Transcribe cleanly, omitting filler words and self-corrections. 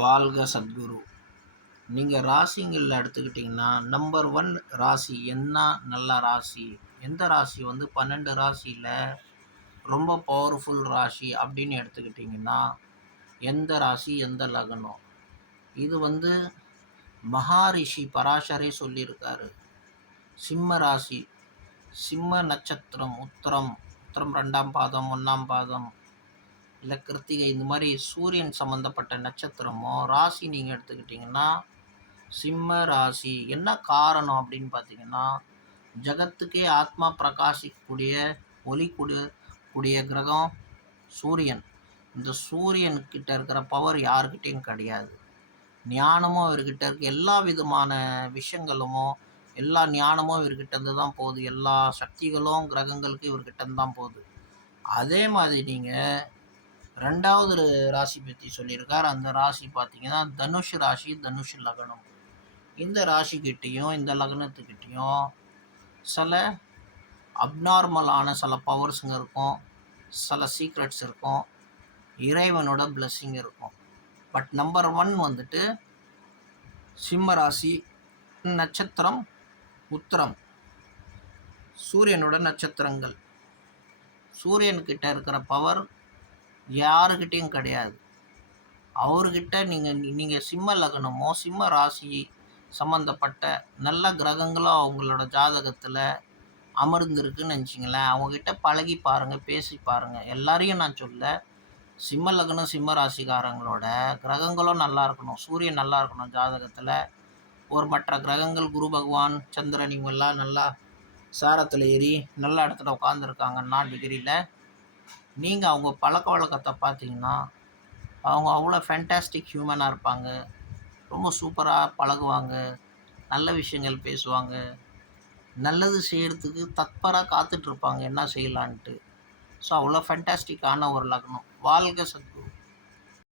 வாழ்க சத்குரு. நீங்கள் ராசிங்களில் எடுத்துக்கிட்டிங்கன்னா நம்பர் ஒன் ராசி என்ன நல்ல ராசி, எந்த ராசி வந்து 12 ராசியில் ரொம்ப பவர்ஃபுல் ராசி அப்படின்னு எடுத்துக்கிட்டிங்கன்னா எந்த ராசி எந்த லக்னம். இது வந்து மகாரிஷி பராசரே சொல்லியிருக்காரு. சிம்ம ராசி, சிம்ம நட்சத்திரம், உத்திரம் உத்திரம் 2ஆம் பாதம் 1ஆம் பாதம் இல்லை கிருத்திகை, இந்த மாதிரி சூரியன் சம்மந்தப்பட்ட நட்சத்திரமோ ராசி நீங்கள் எடுத்துக்கிட்டிங்கன்னா சிம்ம ராசி. என்ன காரணம் அப்படின்னு பார்த்தீங்கன்னா, ஜகத்துக்கே ஆத்மா பிரகாசிக்கக்கூடிய ஒளி கூடிய கிரகம் சூரியன். இந்த சூரியன்கிட்ட இருக்கிற பவர் யாருக்கிட்டையும் கிடையாது. ஞானமும் இவர்கிட்ட இருக்கு. எல்லா விதமான விஷயங்களுமோ எல்லா ஞானமும் இவர்கிட்ட இருந்து தான் போகுது. எல்லா சக்திகளும் கிரகங்களுக்கு இவர்கிட்ட இருந்து தான் போகுது. அதே மாதிரி நீங்கள் 2வது ராசி பற்றி சொல்லியிருக்கார். அந்த ராசி பார்த்தீங்கன்னா தனுஷ் ராசி, தனுஷ் லக்னம். இந்த ராசிக்கிட்டேயும் இந்த லக்னத்துக்கிட்டேயும் சில அப்நார்மலான சில பவர்ஸுங்க இருக்கும், சில சீக்ரெட்ஸ் இருக்கும், இறைவனோட பிளெஸ்ஸிங் இருக்கும். பட் நம்பர் ஒன் வந்துட்டு சிம்ம ராசி, நட்சத்திரம் உத்திரம், சூரியனோட நட்சத்திரங்கள். சூரியன்கிட்ட இருக்கிற பவர் யாருக்கிட்டேயும் கிடையாது. அவர்கிட்ட நீங்கள் சிம்ம லக்னமோ சிம்ம ராசி சம்மந்தப்பட்ட நல்ல கிரகங்களும் அவங்களோட ஜாதகத்தில் அமர்ந்திருக்குன்னு நினச்சிங்களேன். அவங்கக்கிட்ட பழகி பாருங்கள், பேசி பாருங்கள். எல்லாரையும் நான் சொல்ல, சிம்ம லக்னம் சிம்ம ராசிக்காரங்களோட கிரகங்களும் நல்லா இருக்கணும், சூரியன் நல்லா இருக்கணும் ஜாதகத்தில். ஒரு மற்ற கிரகங்கள் குரு பகவான் சந்திரன் இவங்கெல்லாம் நல்லா சாரத்தில் ஏறி நல்ல இடத்துல உட்காந்துருக்காங்கன்னா டிகிரியில், நீங்கள் அவங்க பழக்க வழக்கத்தை பார்த்தீங்கன்னா அவங்க அவ்வளோ ஃபேண்டாஸ்டிக் ஹியூமனாக இருப்பாங்க. ரொம்ப சூப்பராக பழகுவாங்க, நல்ல விஷயங்கள் பேசுவாங்க, நல்லது செய்கிறதுக்கு தத்பராக காத்துட்ருப்பாங்க என்ன செய்யலான்ட்டு. ஸோ அவ்வளோ ஃபேண்டாஸ்டிக்கான ஒரு லக்னம். வாழ்க சத்குரு.